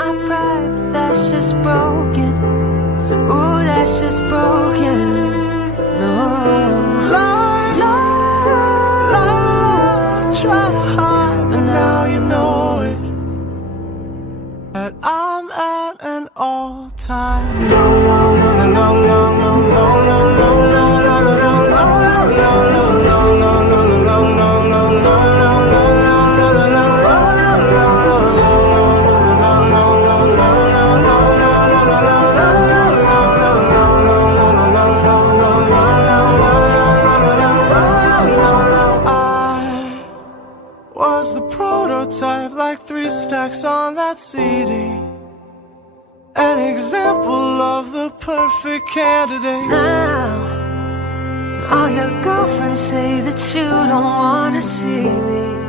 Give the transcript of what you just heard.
my pride, that's just broken. Ooh, that's just broken. No, Lord, try hard, but now you know it, that I'm at an all-time low, low, low, low, low, low, low, low, low, low, low, was the prototype, like 3 stacks on that CD. An example of the perfect candidate. Now, all your girlfriends say that you don't wanna see me.